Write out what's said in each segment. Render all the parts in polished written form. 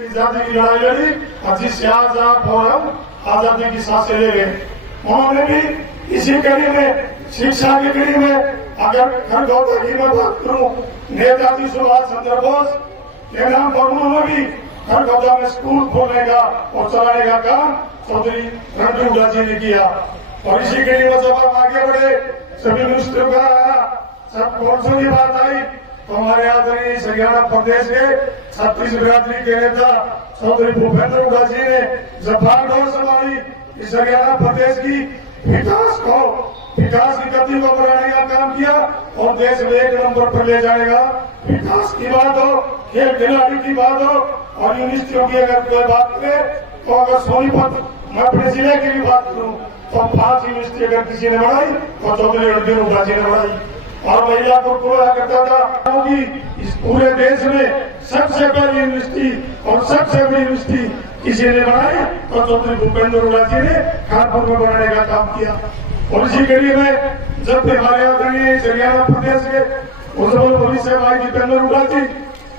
आजादी की लड़ाई लड़ी, जिस शाहजहां फौरन आजादी की सांसें ले गए। उन्होंने भी इसी कड़ी में, शिक्षा की कड़ी में, अगर खरगोदा की मैं बात करूं, नेताजी सुभाष चंद्र बोस के नाम पर उन्होंने भी खरगोदा में स्कूल खोलने का और चलाने का काम चौधरी रणजीत हुड्डा जी ने किया। और इसी कड़ी में जब हम आगे बढ़े, सभी मिनिस्टरों का सब कौन सी बात आई, तो हमारे आदरणीय हरियाणा प्रदेश के छत्तीस बिरादरी के नेता चौधरी भूपेंद्र हुड्डा जी ने जब भागदौड़ संभाली, इस हरियाणा प्रदेश की विकास की गति को बढ़ाने का काम किया और देश में 1 नंबर पर ले जाने का। विकास की बात हो, खेल खिलाड़ी की बात हो और यूनिवर्सिटियों की अगर कोई बात करे, तो अगर सोनीपत मैं अपने जिले की भी बात करूं तो 5 यूनिवर्सिटी अगर किसी ने बढ़ाई तो चौधरी रणजीत हुड्डा जी ने बढ़ाई। और महिला को पूरा करता था कि इस पूरे देश में सबसे पहली यूनिवर्सिटी और सबसे बड़ी यूनिवर्सिटी किसी ने बनाई तो चौधरी भूपेंद्र हुड्डा जी ने कानपुर में बनाने का काम किया। और इसी कड़ी में जब हमारे आदरणीय हरियाणा प्रदेश के उज्जवल भविष्य भाई दीपेंद्र हुड्डा जी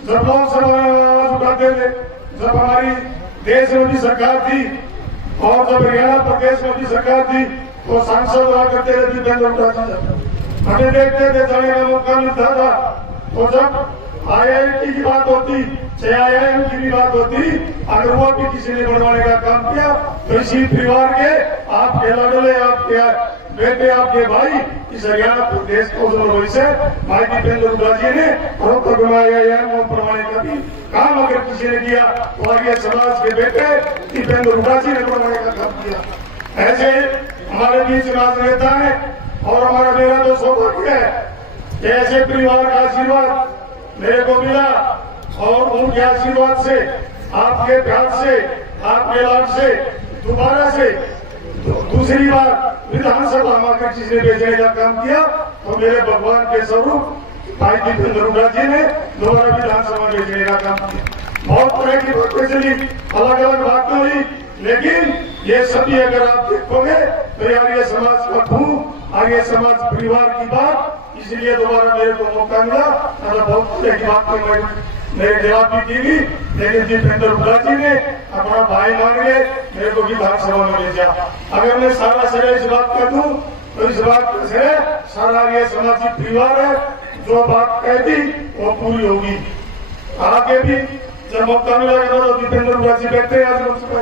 जब लोकसभा में आवाज उठाते थे, जब हमारी देश में भी सरकार थी और जब हरियाणा प्रदेश में भी सरकार थी, तो सांसद हुआ करते थे दीपेंद्र हुड्डा जी। हमें देखते थे, जाने का मौका मिलता था। तो जब IIT की बात होती, चाहे IIM की भी बात होती, अगर वो भी किसी ने बनवाने का काम किया तो इसी परिवार के आपके लाडले, आपके बेटे, आपके भाई, इस हरियाणा प्रदेश को से भाई दीपेंद्र हुड्डा जी ने रोहतक IIM बनवाने का भी काम अगर किसी ने किया तो आर्य समाज के बेटे दीपेंद्र हुड्डा जी ने बनवाने का काम किया। ऐसे हमारे बीच राजनेता है और हमारा मेरा तो सौभाग्य है कि ऐसे परिवार का आशीर्वाद मेरे को मिला और उनके आशीर्वाद से, आपके प्यार से, आपके लाड से दोबारा से दूसरी बार विधानसभा में किसी ने भेजने का काम किया तो मेरे भगवान के स्वरूप भाई दीपेंद्र हुड्डा जी ने दोबारा विधानसभा में भेजने का काम किया। बहुत तरह की बातें चली, अलग अलग बातें हुई, लेकिन ये सभी अगर आप देखोगे तो आर्य समाज का खून, आर्य समाज परिवार की बात, इसलिए दोबारा मेरे को मौका मिला। बहुत तरह की बात मेरे जवाब भी दी गई, लेकिन दीपेंद्र हुड्डा जी ने अपना भाई मान के मेरे को विधानसभा में भेजा। अगर मैं सारा श्रेय इस बात का दूं तो इस बात का श्रेय सारा आर्य समाजी परिवार है। जो बात कहती वो पूरी होगी। आगे भी जब मौका मिला तो दीपेंद्र हुड्डा जी बैठे आज लोकसभा।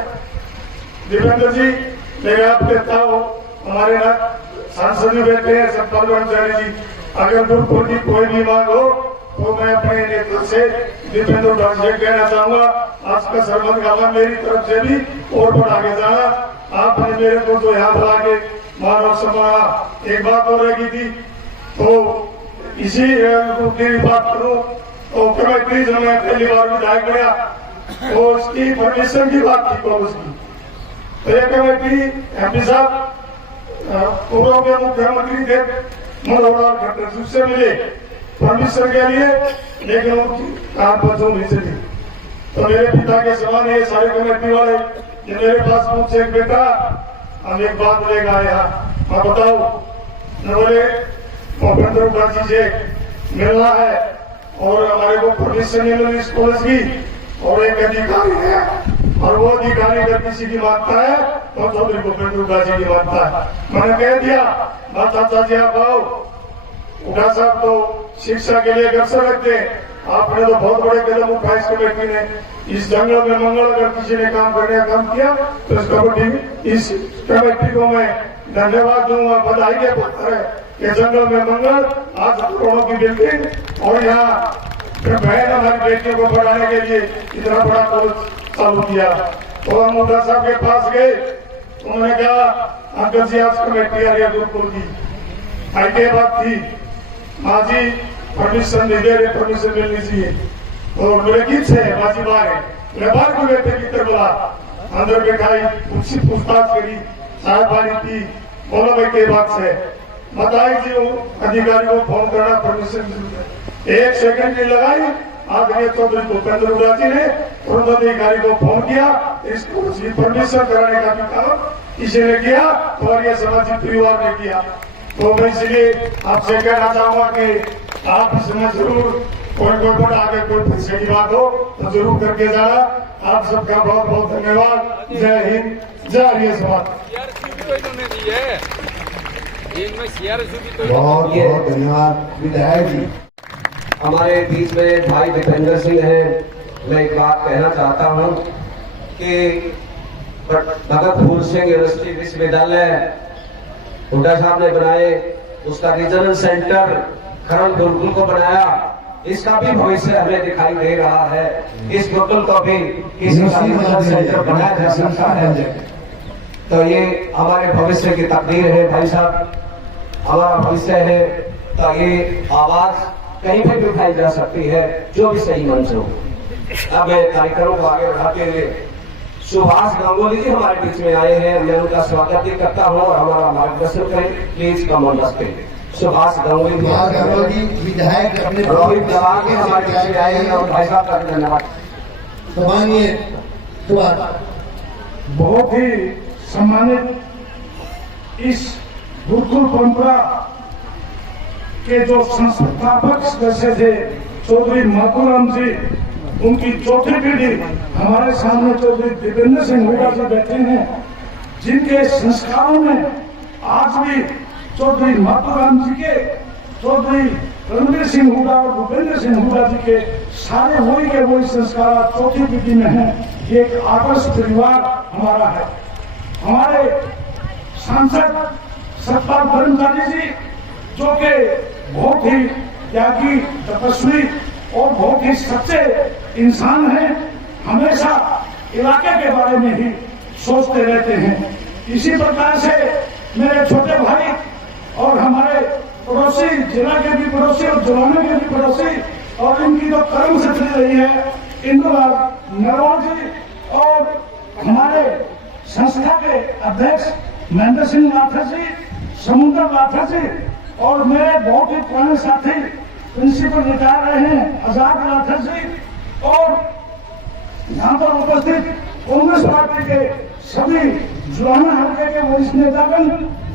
दीपेंद्र जी मेरे आप नेता हो, हमारे ना सांसद भी बैठे हैं, सत्पाल कर्मचारी जी, अगर दुर्पुर की कोई भी मांग हो तो मैं अपने नेता से दीपेंद्र हुड्डा जी कहना चाहूंगा, आज का सरमत गाला मेरी तरफ से भी और बढ़ा के जाना। आपने मेरे को जो यहाँ बुला के मानव सम्मान एक बात हो रही थी, तो इसी की बात करूं तो कमेटी जब मैं पहली बार विधायक गया तो उसकी परमिशन की बात थी कांग्रेस की। तो ये कमेटी MP साहब पूर्व के मुख्यमंत्री थे मनोहर लाल खट्टर, उससे मिले परमिशन के लिए, लेकिन उनकी काम मंजूर नहीं चली। तो मेरे पिता के समान ये सारे कमेटी वाले कि मेरे पास मुझसे एक बेटा हम एक बात लेकर आए, मैं बताओ, बोले भूपेंद्र हुड्डा जी से मिलना है और हमारे को परमिशन नहीं मिली इस कॉलेज की, और एक अधिकारी है और वो अधिकारी अगर किसी की मांगता है तो चौधरी भूपेंद्र हुड्डा जी की मांगता है। मैंने कह दिया चाचा जी आप आओ, हुड्डा साहब तो शिक्षा के लिए अग्रसर रखते हैं, आपने तो बहुत बड़े कदम उठाए इस कमेटी ने। इस जंगल में मंगल अगर किसी ने काम करने का काम किया तो इस कमेटी को मैं धन्यवाद दूंगा, बधाई के पत्र है कि जंगल में मंगल आज करोड़ों की बिल्डिंग और यहाँ बहन हमारी बेटियों को पढ़ाने के लिए इतना बड़ा कॉलेज चालू किया। तो हम हुड्डा साहब के पास गए, उन्होंने कहा अंकल जी आज कमेटी आ रही है गुरुकुल की, आई बात थी माँ जी परमिशन नहीं दे रहे, परमिशन मिलनी चाहिए। तो बोले किस है बाजी बाहर है, मैं बाहर को बैठे भीतर बोला, अंदर बैठाई, उससे पूछताछ करी, चाय पानी पी, बोला भाई के बात से बताई जी अधिकारी को फोन करना परमिशन, 1 सेकंड नहीं लगाई। आदरणीय चौधरी भूपेंद्र हुड्डा जी ने तुरंत अधिकारी को फोन किया, इसको परमिशन कराने का भी काम किसी ने किया तो आर्य समाजी परिवार ने किया। तो मैं इसलिए आपसे कहना चाहूंगा कि आप इसमें जरूर कोई पर आगे कोई पैसे की बात हो तो जरूर करके जाना। आप सबका बहुत बहुत धन्यवाद। जय हिंद, जय हरिया समाज। बहुत बहुत धन्यवाद विधायक जी। हमारे बीच में भाई दीपेंद्र सिंह हैं। मैं एक बात कहना चाहता हूं कि भगत फूल सिंह यूनिवर्सिटी विश्वविद्यालय हुड्डा साहब ने बनाए, उसका रीजनल सेंटर खरड़ गुरुकुल को बनाया, इसका भी भविष्य हमें दिखाई दे रहा है। इस गुरुकुल को भी किसी का रीजनल सेंटर बनाया जा सकता है। तो ये हमारे भविष्य की तकदीर है भाई साहब, हमारा भविष्य है। तो ये आवाज कहीं भी उठाई जा सकती है, जो भी सही मंच हो। अब मैं कार्यक्रम को आगे बढ़ाते हुए सुभाष गांगुली जी हमारे बीच में आए हैं, मैं उनका स्वागत भी करता हूं और हमारा मार्गदर्शन करें। Please come on the stage. Subhash Ganguly ji विधायक अपने रोहित दलाल के हमारे बीच में आए हैं और भाई साहब का धन्यवाद। बहुत ही सम्मानित इस गुरुकुल परंपरा के जो संस्थापक सदस्य थे चौधरी माखूराम जी, उनकी चौथी पीढ़ी हमारे सामने चौधरी दीपेंद्र सिंह हुड्डा जी बैठे हैं, जिनके संस्कारों में आज भी चौधरी माखूराम जी के, चौधरी रणवीर सिंह हुड्डा और भूपेंद्र सिंह हुड्डा जी के सारे वही के वही संस्कार चौथी पीढ़ी में हैं। ये एक आदर्श परिवार हमारा है। हमारे सांसद सतपाल ब्रह्मचारी जी, जो कि बहुत ही त्यागी, तपस्वी और बहुत ही सच्चे इंसान हैं, हमेशा इलाके के बारे में ही सोचते रहते हैं। इसी प्रकार से मेरे छोटे भाई और हमारे पड़ोसी, जिला के भी पड़ोसी और जुलाने के भी पड़ोसी, और इनकी जो कर्म से चली रही है इंदुलाल नरवाल जी, और हमारे संस्था के अध्यक्ष महेंद्र सिंह लाठर जी, समुद्र लाठर जी, और मेरे बहुत ही पुराने साथी प्रिंसिपल रिटायर रहे हैं आजाद लाठर जी, और यहाँ पर उपस्थित कांग्रेस पार्टी के सभी जुलाना हल्के के वरिष्ठ नेतागण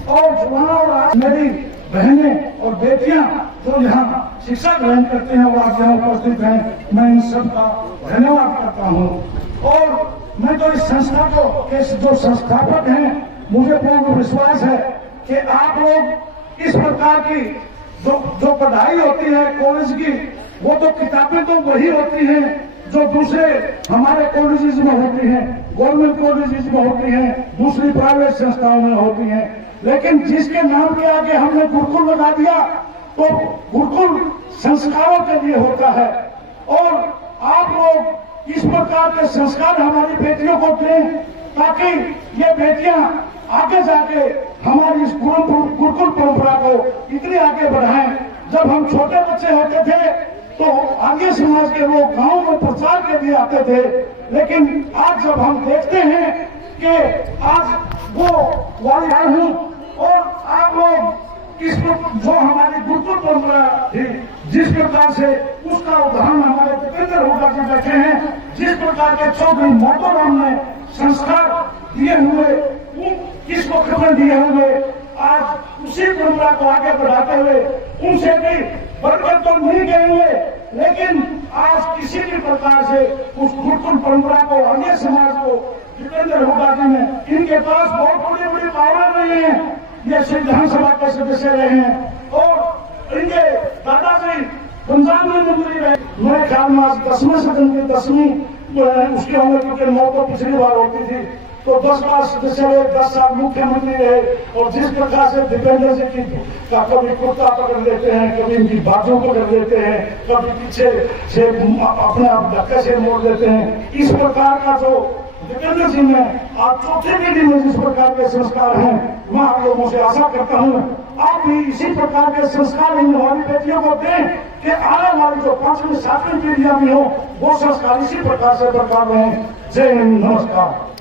और जुलाना और आज मेरी बहनें और बेटियां जो यहाँ शिक्षा ग्रहण करते हैं वो आज यहाँ उपस्थित हैं, मैं इन सब का धन्यवाद करता हूँ। और मैं तो इस संस्था को के जो संस्थापक हैं, मुझे पूर्ण विश्वास है कि आप लोग इस प्रकार की जो पढ़ाई होती है कॉलेज की, वो तो किताबें तो वही होती हैं जो दूसरे हमारे कॉलेजेस में होती हैं, गवर्नमेंट कॉलेजेस में होती हैं, दूसरी प्राइवेट संस्थाओं में होती हैं, लेकिन जिसके नाम के आगे हमने गुरुकुल लगा दिया तो गुरुकुल संस्कारों के लिए होता है। और आप लोग इस प्रकार के संस्कार हमारी बेटियों को दें ताकि ये बेटियां आगे जाके हमारी इस गुरुकुल परंपरा को इतनी आगे बढ़ाएं। जब हम छोटे बच्चे होते थे तो आगे समाज के लोग गांव में प्रचार के लिए आते थे, लेकिन आज जब हम देखते हैं कि आज वो वाली आए हूं और आप लोग इस जो हमारी गुरुकुल परंपरा थी, जिस प्रकार से उसका उदाहरण हमारे दीपेंद्र हुड्डा जी बैठे हैं, जिस प्रकार के चौधरी माखूराम ने संस्कार दिए हुए, किसको खबर दिए हुए, आज उसी परंपरा को आगे बढ़ाते हुए उनसे भी बरकत तो नहीं गएंगे, लेकिन आज किसी भी प्रकार से उस गुरुकुल परंपरा को, अन्य समाज को दीपेंद्र हुड्डा जी ने, इनके पास बहुत बड़ी बड़ी पावर रही है, ये विधानसभा के सदस्य रहे हैं और इनके दादाजी पंजाब में मंत्री रहे। मेरे ख्याल में आज 10वें सदन की 10वीं उसकी उम्र, क्योंकि 9 तो पिछली बार होती थी, तो 10 बार सदस्य रहे, 10 साल मुख्यमंत्री रहे। और जिस प्रकार से दीपेंद्र जी की का कभी कुर्ता पकड़ लेते हैं, कभी इनकी बाजू पकड़ लेते हैं, कभी पीछे से अपने आप धक्के से मोड़ देते हैं, इस प्रकार का जो दीपेंद्र जी में आप चौथे पीढ़ी में जिस प्रकार के संस्कार हैं, मैं आप लोगों से आशा करता हूँ आप भी इसी प्रकार के संस्कार इन हमारी बेटियों को दें कि आने वाली जो 5वीं 7वीं पीढ़ियां भी हो, वो संस्कार इसी प्रकार से बरकरार रहें। जय हिंद, नमस्कार।